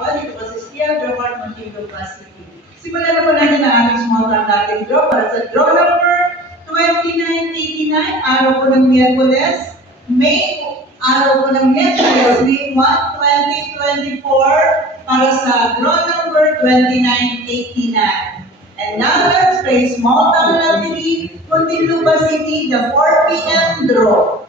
example, dito kasi siya, draw card Montigo City. Simulan na po natin ang aming small talk natin draw para sa draw number 2989, araw po ng Miyerkules, May, araw po ng Miyerkules, May 1, 2024, para sa draw number 2989. And now let's play small town lottery, Muntinlupa City, the 4 p.m. draw.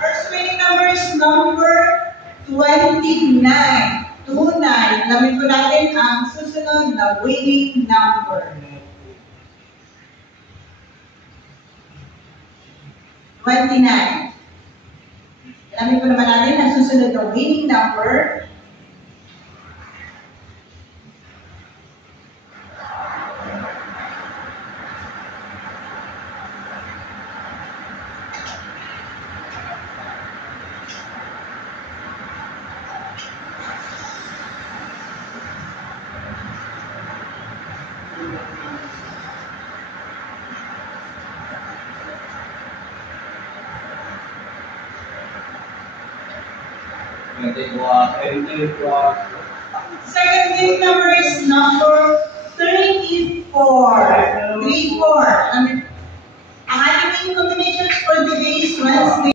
First winning number is number 29. 29. Alamin po natin ang susunod na winning number. 29. Alamin po naman natin ang susunod na winning number. Second winning number is number 34. 34. Ang ating combinations for today is Wednesday.